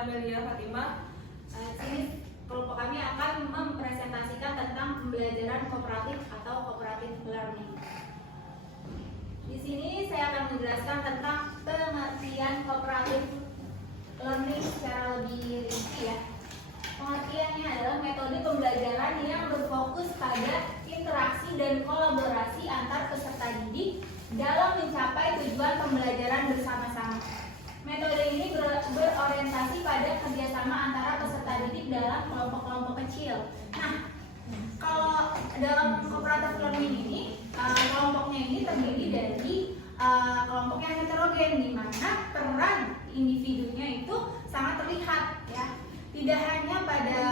saya Amelia Fatimah. Sini kelompok kami akan mempresentasikan tentang pembelajaran kooperatif atau cooperative learning. Di sini saya akan menjelaskan tentang pengertian cooperative learning secara lebih rinci ya. Pengertiannya adalah metode pembelajaran yang berfokus pada interaksi dan kolaborasi antar peserta didik dalam mencapai tujuan pembelajaran bersama-sama. Metode ini berorientasi pada kerjasama antara peserta didik dalam kelompok-kelompok kecil. Nah, kalau dalam cooperative learning ini, kelompoknya ini terdiri dari kelompok yang heterogen, di mana peran individunya itu sangat terlihat ya. Tidak hanya pada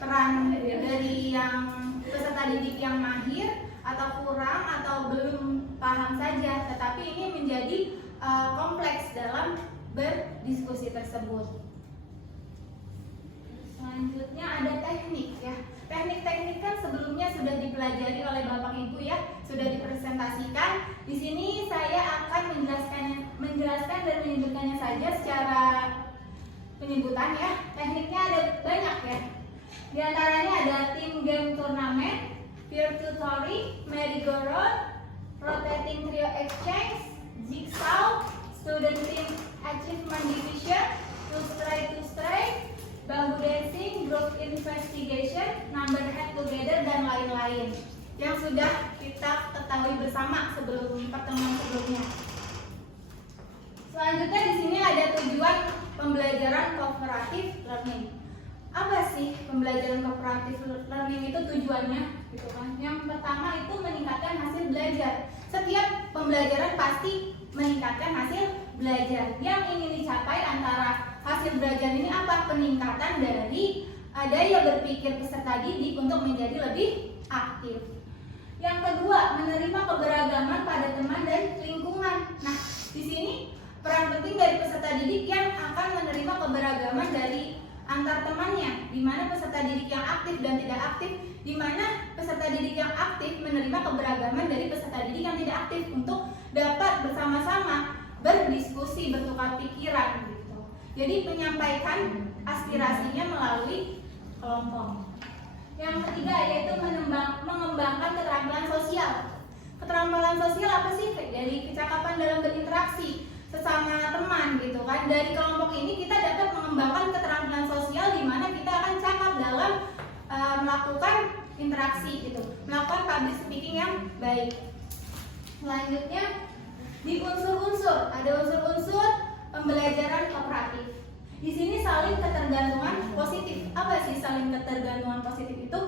peran dari yang peserta didik yang mahir atau kurang atau belum paham saja, tetapi ini menjadi kompleks dalam berdiskusi tersebut. Selanjutnya ada teknik ya. Teknik-teknik kan sebelumnya sudah dipelajari oleh Bapak Ibu ya, sudah dipresentasikan. Di sini saya akan menjelaskan dan menyebutkannya saja secara penyebutan ya. Tekniknya ada banyak ya. Di antaranya ada team game turnamen, peer tutoring, merry-go-round, rotating trio exchange, jigsaw, student team achievement division, to stray, bamboo dancing, group investigation, number head together, dan lain-lain yang sudah kita ketahui bersama sebelum pertemuan sebelumnya. Selanjutnya di sini ada tujuan pembelajaran cooperative learning. Apa sih pembelajaran cooperative learning itu tujuannya? Gitu kan. Yang pertama itu meningkatkan hasil belajar. Setiap pembelajaran pasti meningkatkan hasil belajar. Yang ingin dicapai antara hasil belajar ini apa? Peningkatan dari daya berpikir peserta didik untuk menjadi lebih aktif. Yang kedua, menerima keberagaman pada teman dan lingkungan. Nah, di sini peran penting dari peserta didik yang akan menerima keberagaman dari antar temannya, di mana peserta didik yang aktif dan tidak aktif, di mana peserta didik yang aktif menerima keberagaman dari peserta didik yang tidak aktif untuk dapat bersama-sama berdiskusi, bertukar pikiran gitu. Jadi menyampaikan aspirasinya melalui kelompok. Yang ketiga yaitu mengembangkan keterampilan sosial. Keterampilan sosial apa sih? Dari kecakapan dalam berinteraksi sesama teman gitu kan. Dari kelompok ini kita dapat mengembangkan keterampilan sosial di mana kita akan cakap dalam melakukan interaksi gitu, melakukan public speaking yang baik. Selanjutnya di unsur-unsur, ada unsur-unsur pembelajaran kooperatif. Di sini saling ketergantungan positif. Apa sih saling ketergantungan positif itu?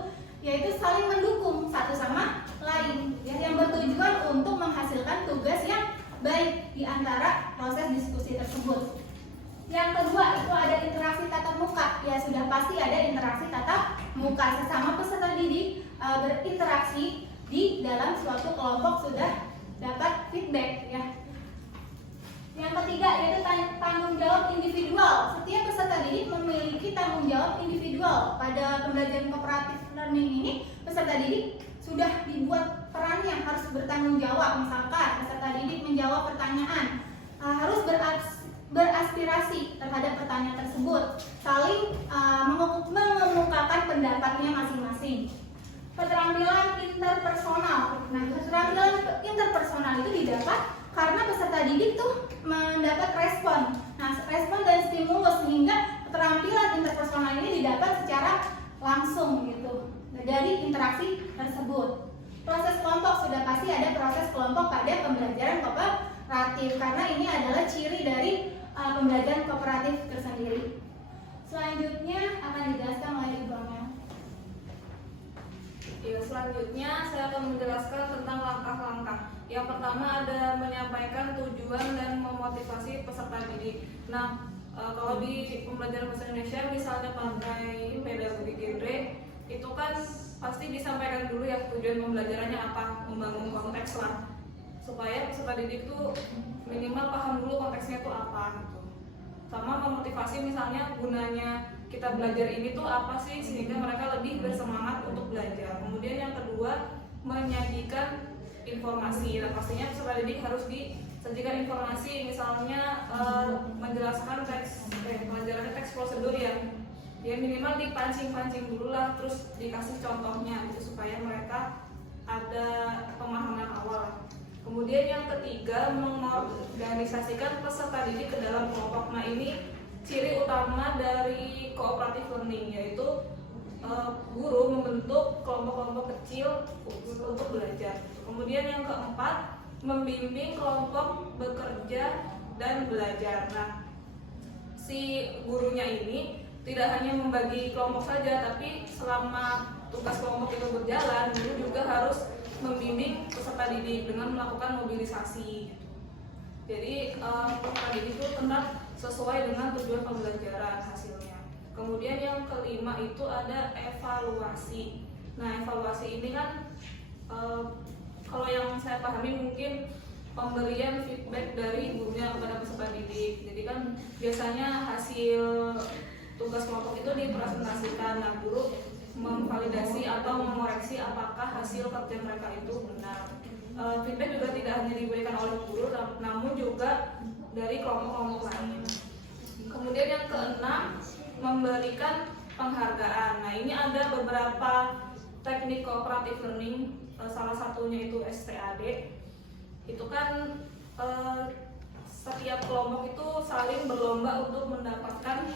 Yaitu saling mendukung satu sama lain ya, yang bertujuan untuk menghasilkan tugas yang baik di antara proses diskusi tersebut. Yang kedua itu ada interaksi tatap muka. Ya sudah pasti ada interaksi tatap muka, sesama peserta didik berinteraksi di dalam suatu kelompok sudah dapat feedback ya. Yang ketiga yaitu tanggung jawab individual. Setiap peserta didik memiliki tanggung jawab individual. Pada pembelajaran cooperative learning ini peserta didik sudah dibuat perannya harus bertanggung jawab. Misalkan peserta didik menjawab pertanyaan, harus beraspirasi terhadap pertanyaan tersebut, saling mengemukakan pendapatnya masing-masing. Keterampilan interpersonal. Nah, keterampilan interpersonal itu didapat karena peserta didik tuh mendapat respon. Nah, respon dan stimulus sehingga keterampilan interpersonal ini didapat secara langsung gitu dari interaksi tersebut. Proses kelompok sudah pasti ada proses kelompok pada pembelajaran kooperatif karena ini adalah ciri dari pembelajaran kooperatif tersendiri. Selanjutnya akan dijelaskan oleh Ibu Amel. Ya, selanjutnya saya akan menjelaskan tentang langkah-langkah. Yang pertama ada menyampaikan tujuan dan memotivasi peserta didik. Nah, kalau di pembelajaran bahasa Indonesia misalnya pakai pedagogi genre, itu kan pasti disampaikan dulu ya tujuan pembelajarannya apa, membangun konteks lah, supaya peserta didik tuh minimal paham dulu konteksnya tuh apa gitu. Sama memotivasi misalnya gunanya kita belajar ini tuh apa sih sehingga mereka lebih bersemangat untuk belajar. Kemudian yang kedua menyajikan informasi. Nah, pastinya peserta didik harus sajikan informasi, misalnya menjelaskan pelajarannya teks prosedur ya minimal dipancing-pancing dulu lah, terus dikasih contohnya gitu supaya mereka ada pemahaman awal. Kemudian yang ketiga, mengorganisasikan peserta didik ke dalam kelompok. Nah ini ciri utama dari cooperative learning, yaitu guru membentuk kelompok-kelompok kecil untuk belajar. Kemudian yang keempat, membimbing kelompok bekerja dan belajar. Nah, si gurunya ini tidak hanya membagi kelompok saja, tapi selama tugas kelompok itu berjalan, guru juga harus membimbing peserta didik dengan melakukan mobilisasi. Jadi peserta didik itu tetap sesuai dengan tujuan pembelajaran hasilnya. Kemudian yang kelima itu ada evaluasi. Nah, evaluasi ini kan kalau yang saya pahami mungkin pemberian feedback dari gurunya kepada peserta didik. Jadi kan biasanya hasil tugas kelompok itu dipresentasikan, nah guru memvalidasi atau mengoreksi apakah hasil kerja mereka itu benar. Feedback juga tidak hanya diberikan oleh guru, namun juga dari kelompok-kelompok lain. Kemudian yang keenam, memberikan penghargaan. Nah ini ada beberapa teknik cooperative learning, salah satunya itu STAD. Itu kan setiap kelompok itu saling berlomba untuk mendapatkan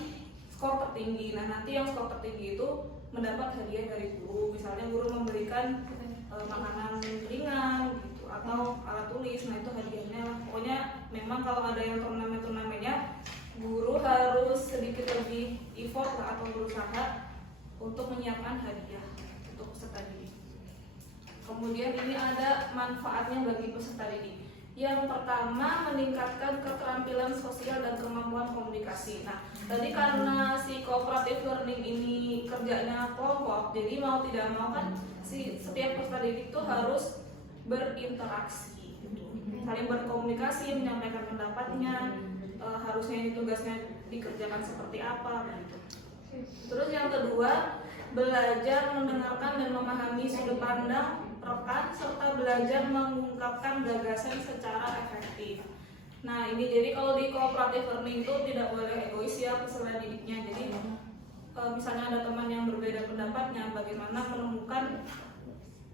skor tertinggi. Nah nanti yang skor tertinggi itu mendapat hadiah dari guru. Misalnya guru memberikan makanan ringan gitu, atau alat tulis. Nah itu hadiahnya lah. Pokoknya memang kalau ada yang turnamen-turnamennya, guru harus sedikit lebih effort lah, atau berusaha untuk menyiapkan hadiah untuk peserta didik. Kemudian ini ada manfaatnya bagi peserta didik. Yang pertama, meningkatkan keterampilan sosial dan kemampuan komunikasi. Nah, tadi karena si cooperative learning ini kerjanya kelompok, jadi mau tidak mau kan setiap peserta didik itu harus berinteraksi, saling berkomunikasi, menyampaikan pendapatnya, harusnya ini tugasnya dikerjakan seperti apa gitu. Terus yang kedua, belajar mendengarkan dan memahami sudut pandang rekan serta belajar mengungkapkan gagasan secara efektif. Nah ini jadi kalau di cooperative learning itu tidak boleh egois ya peserta didiknya. Jadi misalnya ada teman yang berbeda pendapatnya, bagaimana menemukan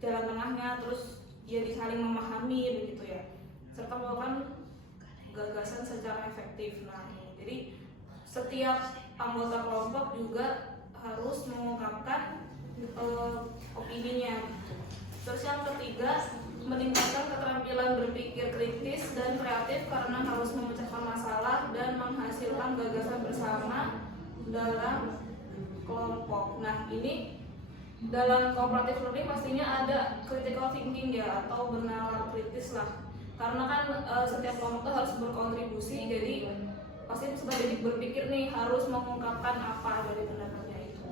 jalan tengahnya, terus ya disaling memahami begitu ya, serta melakukan gagasan secara efektif. Nah jadi setiap anggota kelompok juga harus mengungkapkan opininya. Terus yang ketiga, meningkatkan keterampilan berpikir kritis dan kreatif karena harus memecahkan masalah dan menghasilkan gagasan bersama dalam kelompok. Nah ini dalam cooperative learning pastinya ada critical thinking ya, atau bernalar kritis lah. Karena kan setiap kelompok itu harus berkontribusi, jadi pasti peserta didik berpikir nih harus mengungkapkan apa dari pendapatnya itu.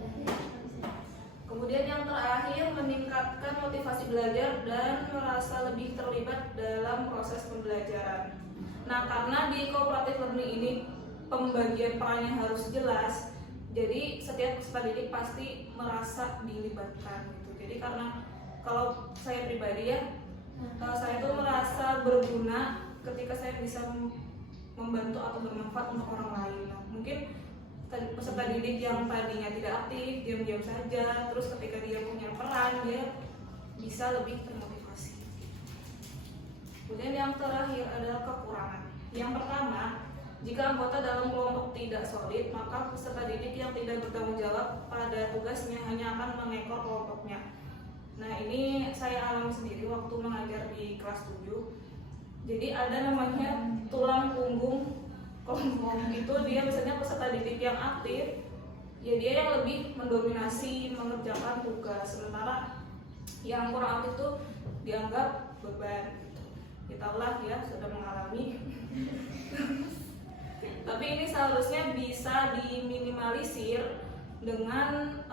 Kemudian yang terakhir, meningkatkan motivasi belajar dan merasa lebih terlibat dalam proses pembelajaran. Nah karena di cooperative learning ini pembagian perannya harus jelas, jadi setiap peserta didik pasti merasa dilibatkan gitu. Jadi karena kalau saya pribadi ya, saya tuh merasa berguna ketika saya bisa membantu atau bermanfaat untuk orang lain. Nah, mungkin peserta didik yang tadinya tidak aktif, diam-diam saja, terus ketika dia punya peran, dia bisa lebih termotivasi. Kemudian yang terakhir adalah kekurangan. Yang pertama, jika anggota dalam kelompok tidak solid, maka peserta didik yang tidak bertanggung jawab pada tugasnya hanya akan mengekor kelompoknya. Nah ini saya alami sendiri waktu mengajar di kelas 7. Jadi ada namanya tulang punggung kelompok itu, dia biasanya peserta didik yang aktif, ya dia yang lebih mendominasi mengerjakan tugas, sementara yang kurang aktif tuh dianggap beban. Kita lah ya sudah mengalami. Tapi ini seharusnya bisa diminimalisir dengan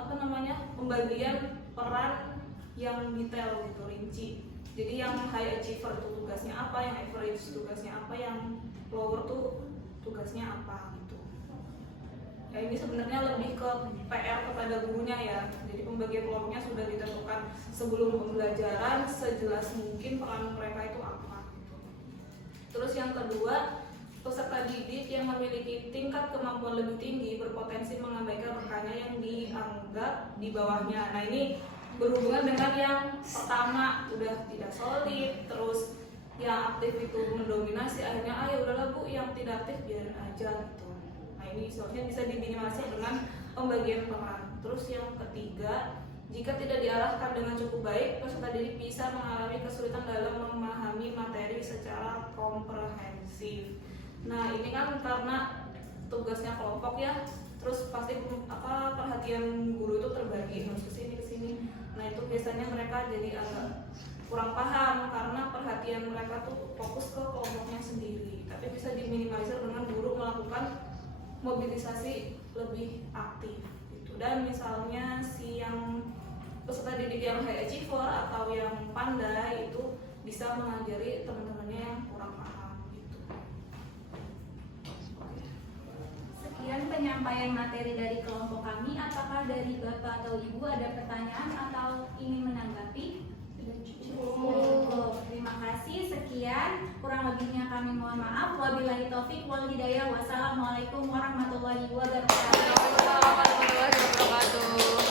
pembagian peran yang detail gitu, rinci. Jadi yang high achiever itu tugasnya apa, yang average tugasnya apa, yang lower tuh tugasnya apa gitu. Ya ini sebenarnya lebih ke PR kepada gurunya ya. Jadi pembagian kelompoknya sudah ditentukan sebelum pembelajaran, sejelas mungkin peran mereka itu apa gitu. Terus yang kedua, peserta didik yang memiliki tingkat kemampuan lebih tinggi berpotensi mengabaikan rekannya yang dianggap di bawahnya. Nah, ini berhubungan dengan yang pertama, udah tidak solid, terus yang aktif itu mendominasi, akhirnya ya udahlah Bu, yang tidak aktif biarin aja gitu. Nah, ini seharusnya bisa diminimalisir dengan pembagian peran. Terus yang ketiga, jika tidak diarahkan dengan cukup baik, peserta didik bisa mengalami kesulitan dalam memahami materi secara komprehensif. Nah, ini kan karena tugasnya kelompok ya, terus pasti perhatian guru itu terbagi harus ke sini. Nah, itu biasanya mereka jadi agak kurang paham karena perhatian mereka tuh fokus ke kelompoknya sendiri. Tapi bisa diminimalisir dengan guru melakukan mobilisasi lebih aktif gitu. Dan misalnya si yang peserta didik yang high achiever atau yang pandai itu bisa mengajari teman-temannya yang kurang paham gitu. Sekian penyampaian materi dari kelompok kami. Apakah dari Bapak atau Ibu ada pertanyaan atau ingin menanggapi? Cukup. Terima kasih. Sekian. Kurang lebihnya kami mohon maaf. Wabillahi taufik wal hidayah. Wassalamualaikum warahmatullahi wabarakatuh.